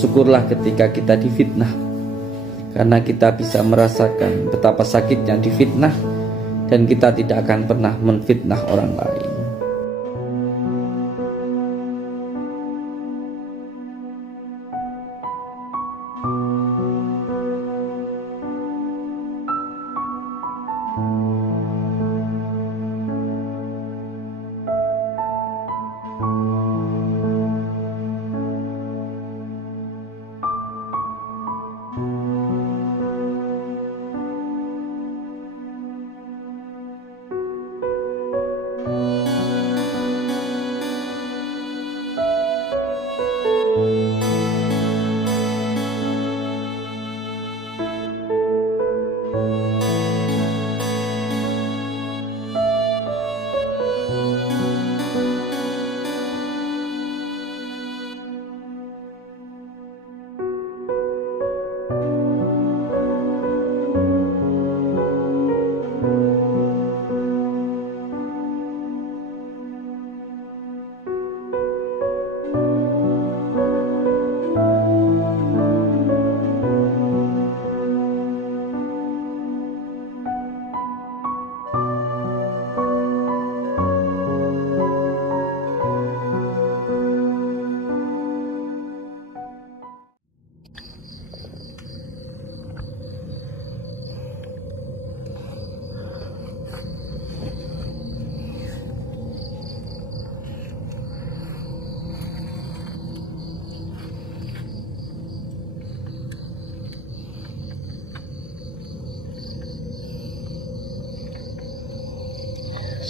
Syukurlah ketika kita difitnah, karena kita bisa merasakan betapa sakitnya difitnah, dan kita tidak akan pernah menfitnah orang lain.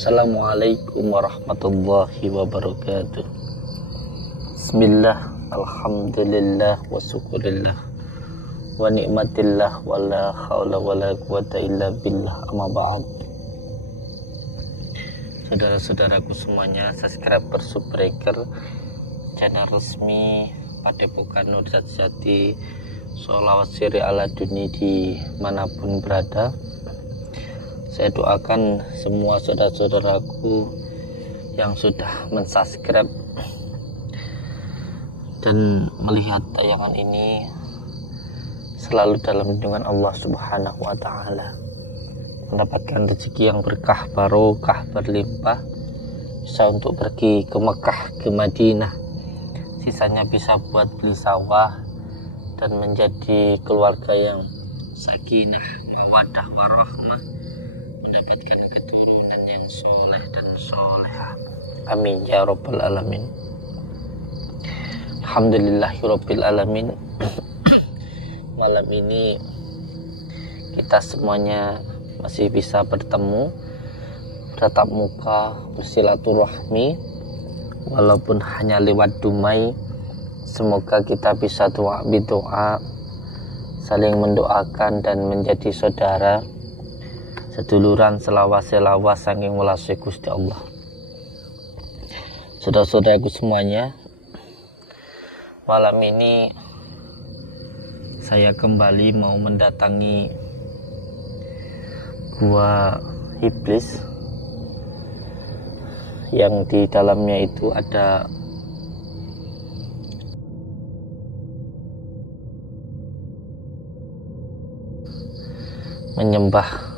Assalamualaikum warahmatullahi wabarakatuh. Bismillah, alhamdulillah, wa syukurillah, wa ni'matillah, wa la hawla wa la quwata illa billah, amma ba'd. Saudara-saudaraku semuanya, subscriber Subbreaker, channel resmi Padepokan Nur Sejati, sholawat siri ala duni di manapun berada. Saya doakan semua saudara-saudaraku yang sudah mensubscribe dan melihat tayangan ini selalu dalam lindungan Allah Subhanahu wa Ta'ala, mendapatkan rezeki yang berkah, barokah, berlimpah, bisa untuk pergi ke Mekah, ke Madinah, sisanya bisa buat beli sawah dan menjadi keluarga yang sakinah, mawaddah, warahmah, mendapatkan keturunan yang soleh dan soleha. Amin ya rabbal alamin. Alhamdulillahirabbil alamin. Malam ini kita semuanya masih bisa bertemu, bertatap muka, bersilaturahmi, walaupun hanya lewat dumai. Semoga kita bisa doa bidoa, saling mendoakan dan menjadi saudara, seduluran, selawas-selawas saking welase Gusti Allah. Saudara-saudaraku semuanya, malam ini saya kembali mau mendatangi gua iblis yang di dalamnya itu ada menyembah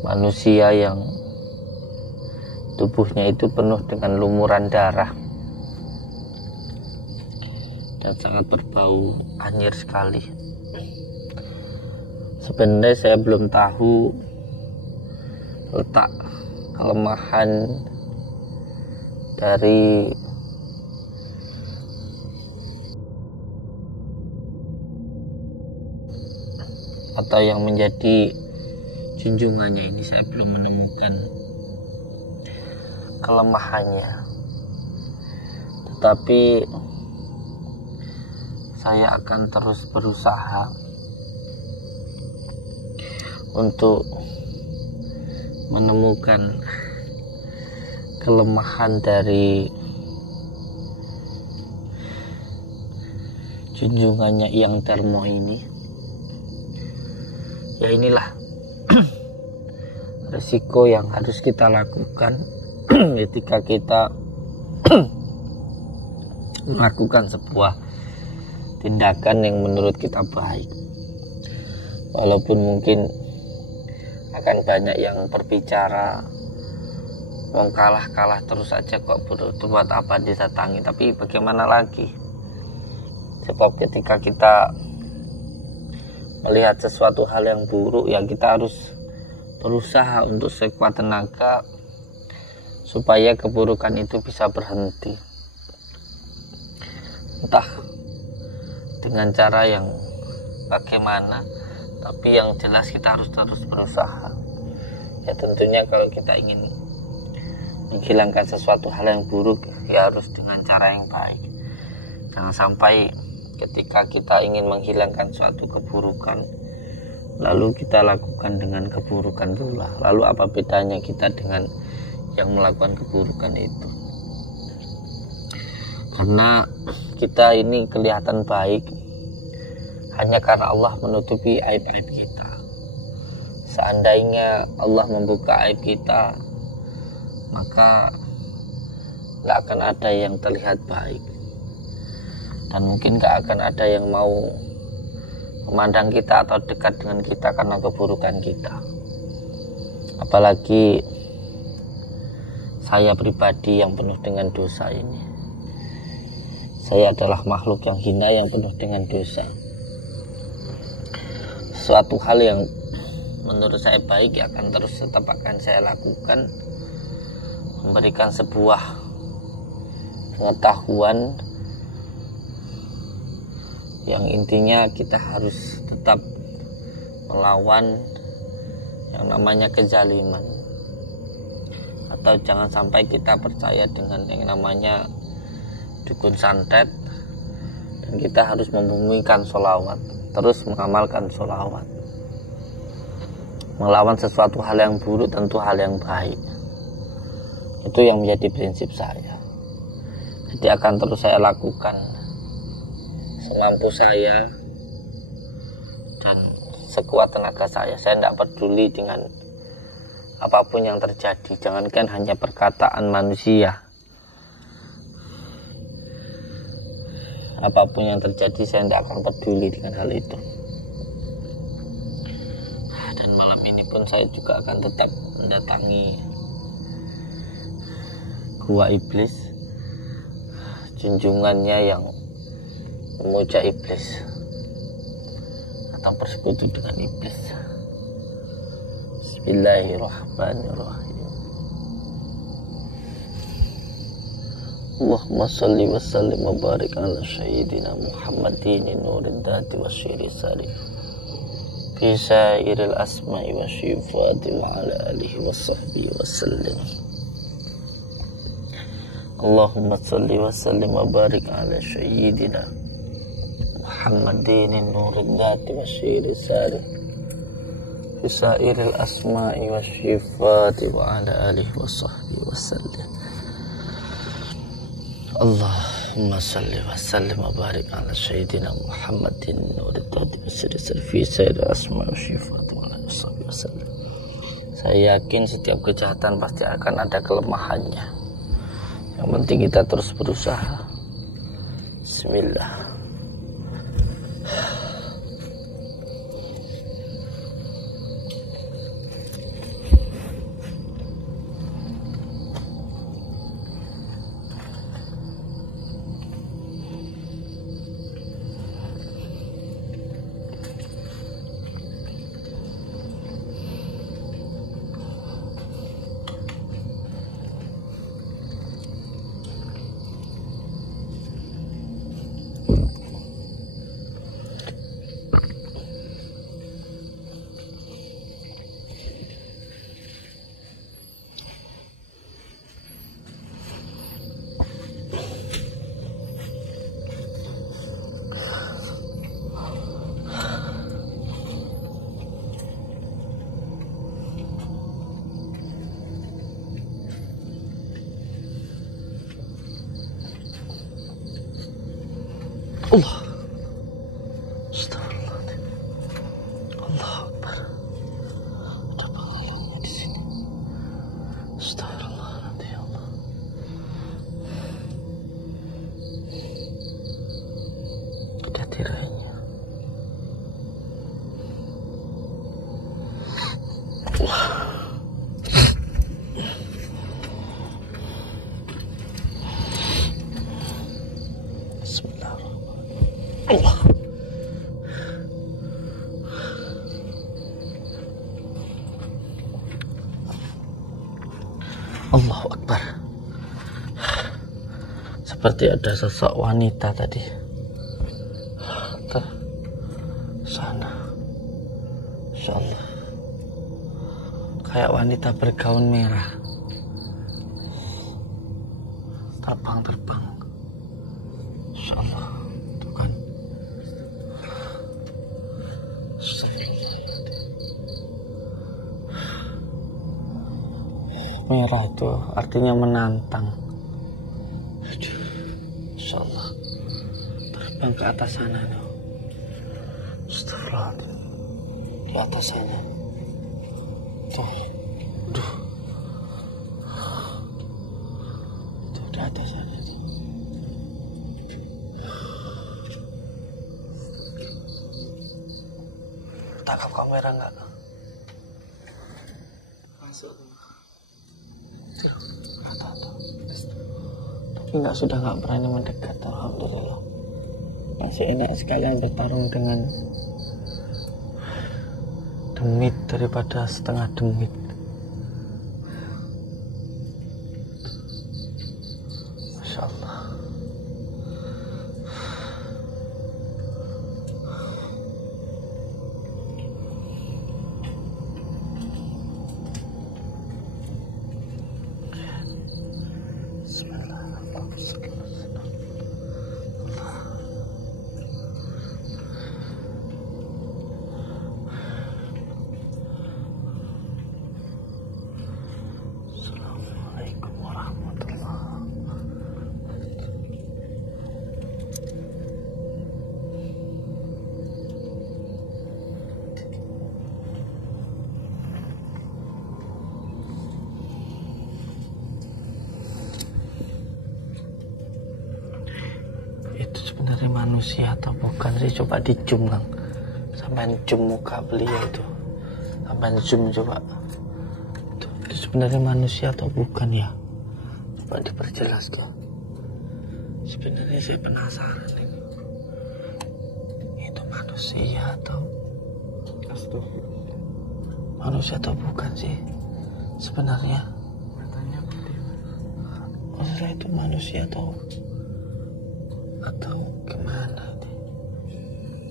manusia yang tubuhnya itu penuh dengan lumuran darah dan sangat berbau anjir sekali. Sebenarnya saya belum tahu letak kelemahan dari atau yang menjadi junjungannya ini, saya belum menemukan kelemahannya, tetapi saya akan terus berusaha untuk menemukan kelemahan dari junjungannya yang Darmo ini. Ya inilah resiko yang harus kita lakukan ketika kita melakukan sebuah tindakan yang menurut kita baik. Walaupun mungkin akan banyak yang berbicara, wong kalah terus aja kok buat apa didatangi, tapi bagaimana lagi? Sebab ketika kita melihat sesuatu hal yang buruk, ya kita harus berusaha untuk sekuat tenaga supaya keburukan itu bisa berhenti, entah dengan cara yang bagaimana, tapi yang jelas kita harus terus berusaha. Ya tentunya kalau kita ingin menghilangkan sesuatu hal yang buruk, ya harus dengan cara yang baik. Jangan sampai ketika kita ingin menghilangkan suatu keburukan, lalu kita lakukan dengan keburukan pula. Lalu apa bedanya kita dengan yang melakukan keburukan itu? Karena kita ini kelihatan baik hanya karena Allah menutupi aib-aib kita. Seandainya Allah membuka aib kita, maka gak akan ada yang terlihat baik, dan mungkin gak akan ada yang mau memandang kita atau dekat dengan kita karena keburukan kita. Apalagi saya pribadi yang penuh dengan dosa ini. Saya adalah makhluk yang hina yang penuh dengan dosa. Suatu hal yang menurut saya baik akan terus tetap akan saya lakukan, memberikan sebuah pengetahuan yang intinya kita harus tetap melawan yang namanya kezaliman, atau jangan sampai kita percaya dengan yang namanya dukun santet, dan kita harus membumikan sholawat, terus mengamalkan sholawat. Melawan sesuatu hal yang buruk tentu hal yang baik, itu yang menjadi prinsip saya. Jadi akan terus saya lakukan semampu saya dan sekuat tenaga saya. Saya tidak peduli dengan apapun yang terjadi, jangankan hanya perkataan manusia, apapun yang terjadi saya tidak akan peduli dengan hal itu. Dan malam ini pun saya juga akan tetap mendatangi gua iblis, junjungannya yang memuja iblis atau bersekutu dengan iblis. Bismillahirrahmanirrahim. Allahumma salli wa sallim wa barik ala sayyidina Muhammadin nurid dati wa syiri sarif fi sairil asma'i wa syifati wa ala alihi wa sahbihi wa sallim. Allahumma salli wa sallim wa barik ala sayyidina Muhammadin nurid dati wa syiri sarif fi sairil asma'i wa syifati wa ala alihi wa sahbihi wa sallim. Allahumma salli wa sallim wa barik ala sayyidina Muhammadin nurid dati wa syiri sarif fi sairil asma'i wa syifati wa ala alihi wa sahbihi wa sallim. Saya yakin setiap kejahatan pasti akan ada kelemahannya. Yang penting kita terus berusaha. Bismillah. Allah, astagfirullahaladzim, Allah Akbar. Ada penghulungnya di sini. Astagfirullahaladzim, ya Allah. Hati-hati. Allahu Akbar. Seperti ada sosok wanita tadi. Tuh, sana. Insyaallah. Kayak wanita bergaun merah. Terbang. Insyaallah. Tuh kan. Merah itu artinya menantang. Insyaallah terbang ke atas sana. Astagfirullah. Di atas sana. Tuh. Duh. Itu di atas sana. Tangkap kamera enggak? Masuk. Tapi sudah nggak berani mendekat. Alhamdulillah. Masih enak sekalian bertarung dengan demit daripada setengah demit. Masya Allah. Assalamualaikum warahmatullahi. Itu sebenarnya manusia atau bukan sih? Coba di zoom, Kang. Sampai zoom muka beliau itu. Sampai zoom coba. Itu sebenarnya manusia atau bukan ya? Coba diperjelas, Kang. Sebenarnya saya penasaran ini. Itu manusia atau manusia atau bukan sih? Sebenarnya. Maksudnya itu manusia atau gimana ini?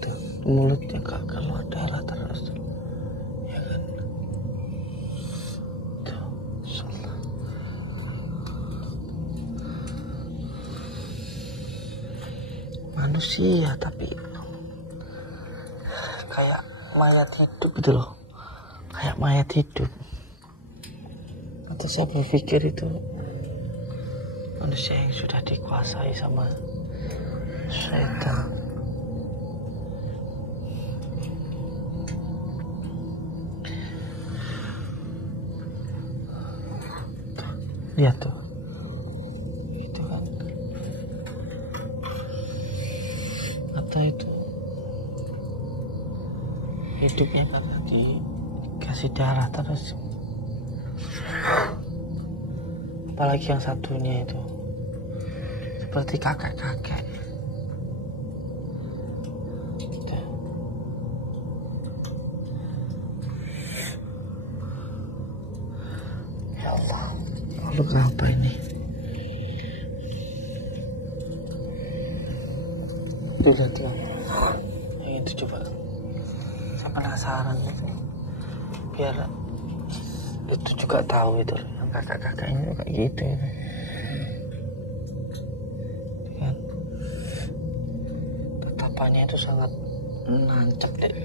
Tuh, mulutnya gak keluar darah terus, ya kan? Tuh, Insya manusia tapi kayak mayat hidup gitu loh, kayak mayat hidup. Atau saya berpikir itu manusia yang sudah dikuasai sama syaitan. Lihat tuh, itu kan, atau itu hidupnya karena dikasih darah terus. Apalagi yang satunya itu seperti kakek-kakek. Ya Allah, makhluk apa ini? Itu lihat lah. Yang itu coba. Saya penasaran itu. Biar itu juga tahu itu. Yang kakak-kakaknya kayak gitu. Kan? Tatapannya itu sangat nancep deh.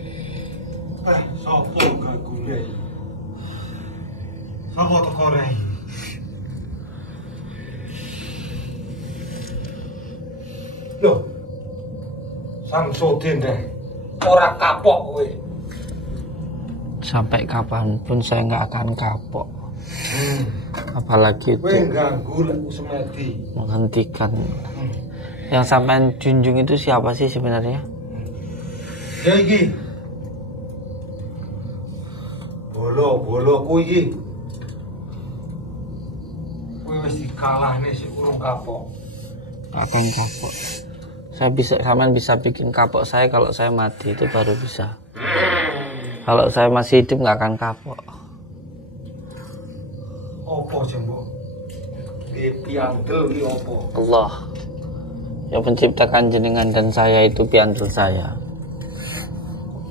Sopo gagune? Sopo tekore? Loh, Samsudin deh, ora kapok kowe. Sampai kapanpun saya nggak akan kapok. Apalagi itu Kowe ganggu lek semedi. menghentikan. Yang sampai junjung itu siapa sih sebenarnya? Ya iki. Bolo kuwi. Kowe wis dikalahne sik urung kapok. Nggak akan kapok. Sampean bisa bikin kapok saya kalau saya mati, itu baru bisa. Kalau saya masih hidup nggak akan kapok. Opo jembok? piandel iki apa? Allah yang menciptakan jenengan dan saya itu piantul saya.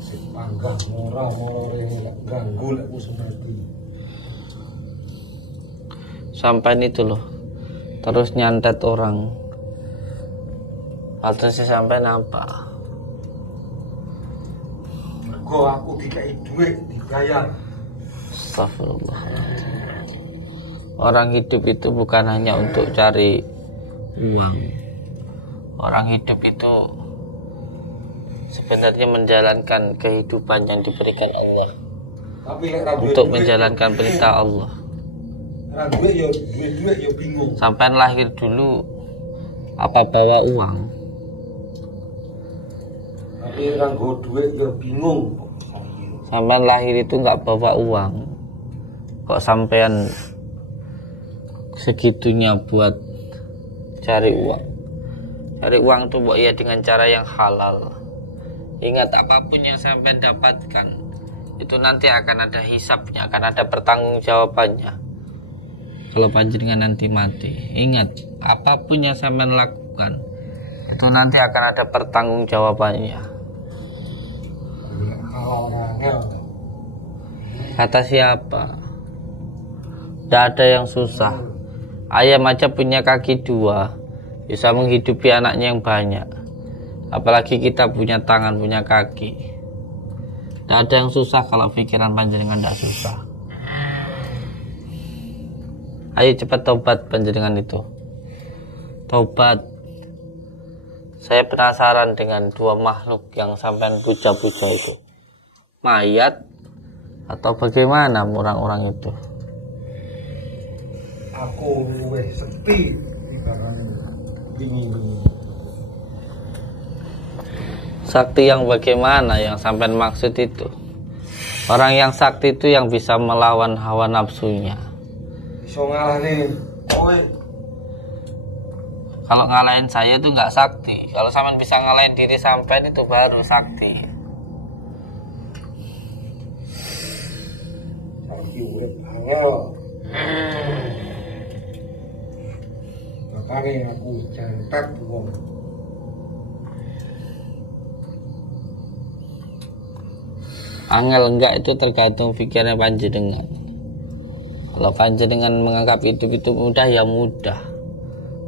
Sing panggah ora rene lek ganggu lek wis mati. Sampai itu loh terus nyantet orang. Atasnya sampai apa? Mergo aku dikai duit dibayar. Astagfirullah. Orang hidup itu bukan hanya untuk cari uang. Orang hidup itu sebenarnya menjalankan kehidupan yang diberikan Allah. Tapi lek ra Untuk menjalankan perintah Allah. ra duit ya bingung. Sampai lahir dulu apa bawa uang? Tapi ra nggo duit ya bingung. Sampai lahir itu nggak bawa uang. Kok sampean segitunya buat cari uang? Cari uang tuh buat ya dengan cara yang halal. Ingat apapun yang sampean dapatkan itu nanti akan ada hisabnya, akan ada pertanggungjawabannya. Kalau panjenengan nanti mati, ingat apapun yang sampean lakukan itu nanti akan ada pertanggungjawabannya. Kata siapa? Tidak ada yang susah. Ayam aja punya kaki 2, bisa menghidupi anaknya yang banyak. Apalagi kita punya tangan, punya kaki. Tidak ada yang susah kalau pikiran panjenengan tidak susah. Ayo cepat tobat panjenengan itu. Tobat. Saya penasaran dengan 2 makhluk yang sampean puja-puja itu. Mayat atau bagaimana orang-orang itu? Aku luwih sepi dibanding wingi-wingi. Sakti yang bagaimana yang sampean maksud itu? Orang yang sakti itu yang bisa melawan hawa nafsunya. Bisa ngalahne kowe. Kalau ngalahin saya itu nggak sakti. Kalau sampean bisa ngalahin diri sampean itu baru sakti. Saiki urip angel. Makanya aku jantet wong. Angel enggak itu tergantung pikirnya panjenengan. Kalau panjenengan menganggap itu mudah ya mudah.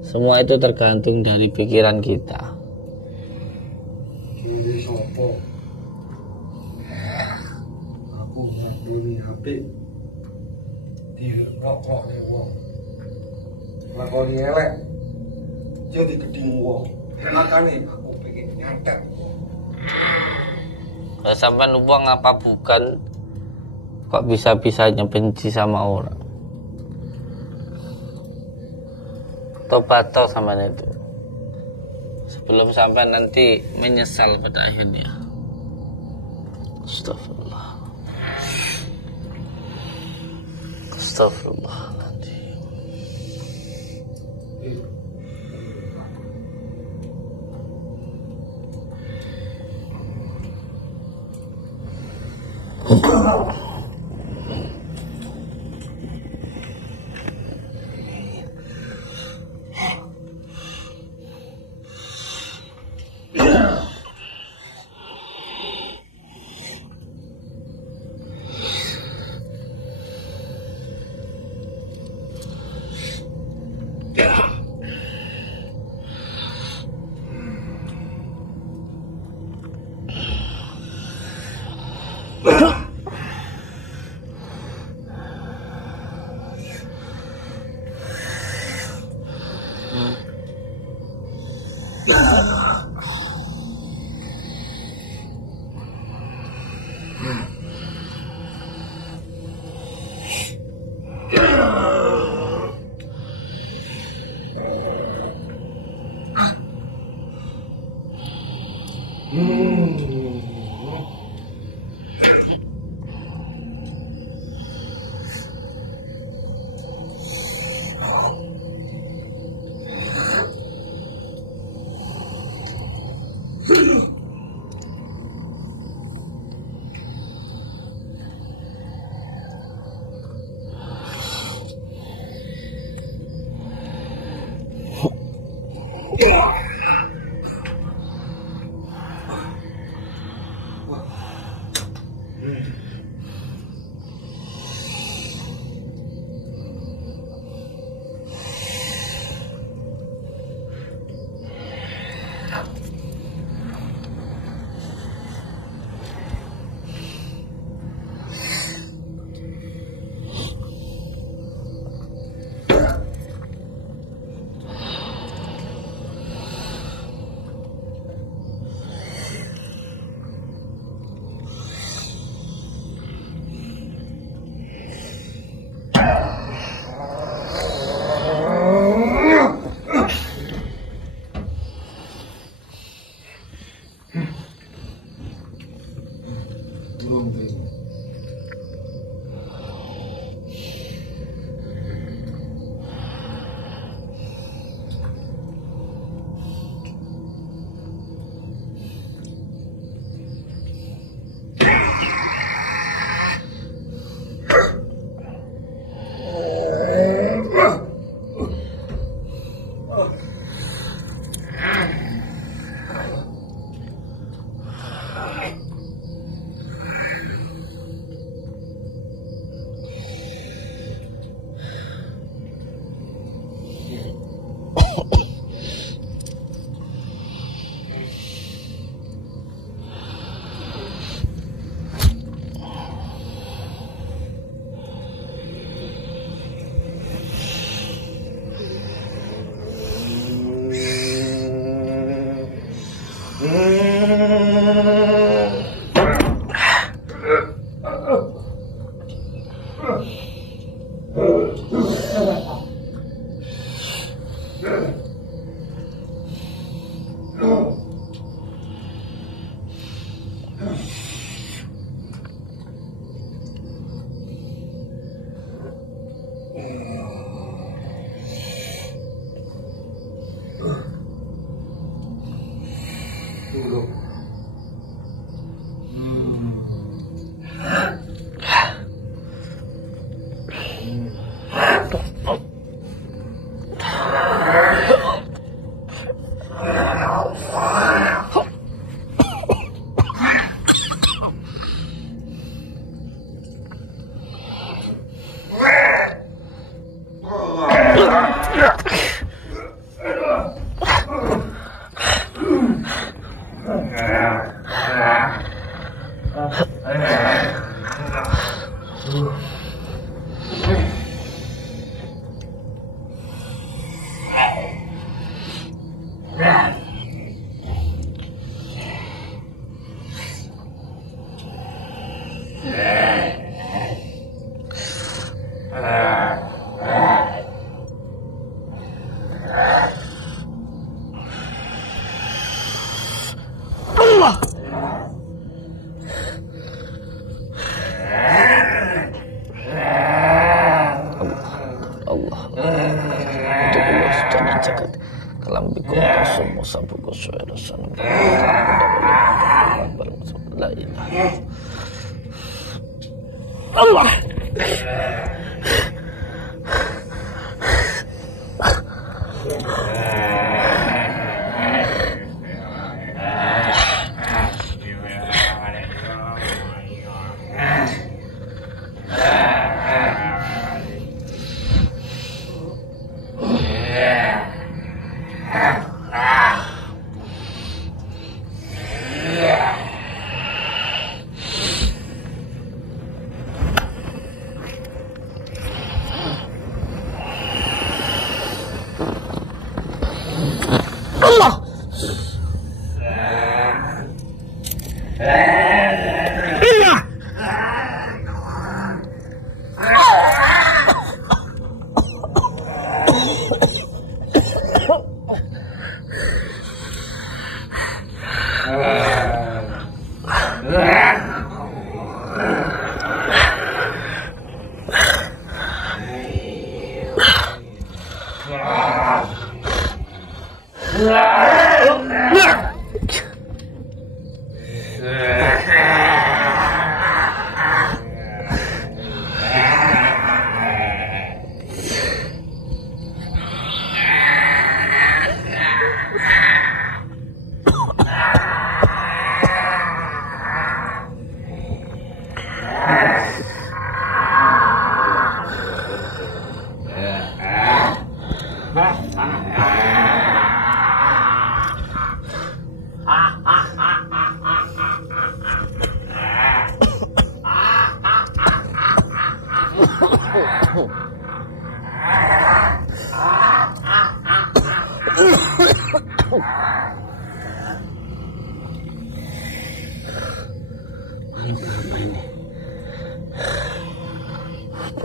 Semua itu tergantung dari pikiran kita. Kiri sopo? Aku ngakuni HP di rokok nih wong. Lakoni elek, jadi geding wong. Makanya aku pengen nyantet. Kalau sampai uang apa bukan, kok bisa-bisanya benci sama orang? Tobat sama itu. Sebelum sampai nanti menyesal pada akhirnya. Astagfirullah. Astagfirullah nanti.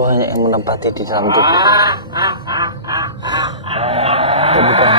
banyak yang menempati di dalam tubuh. Dan bukan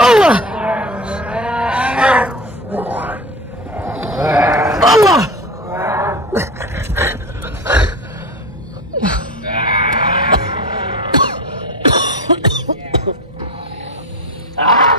Allah. Allah. Ah!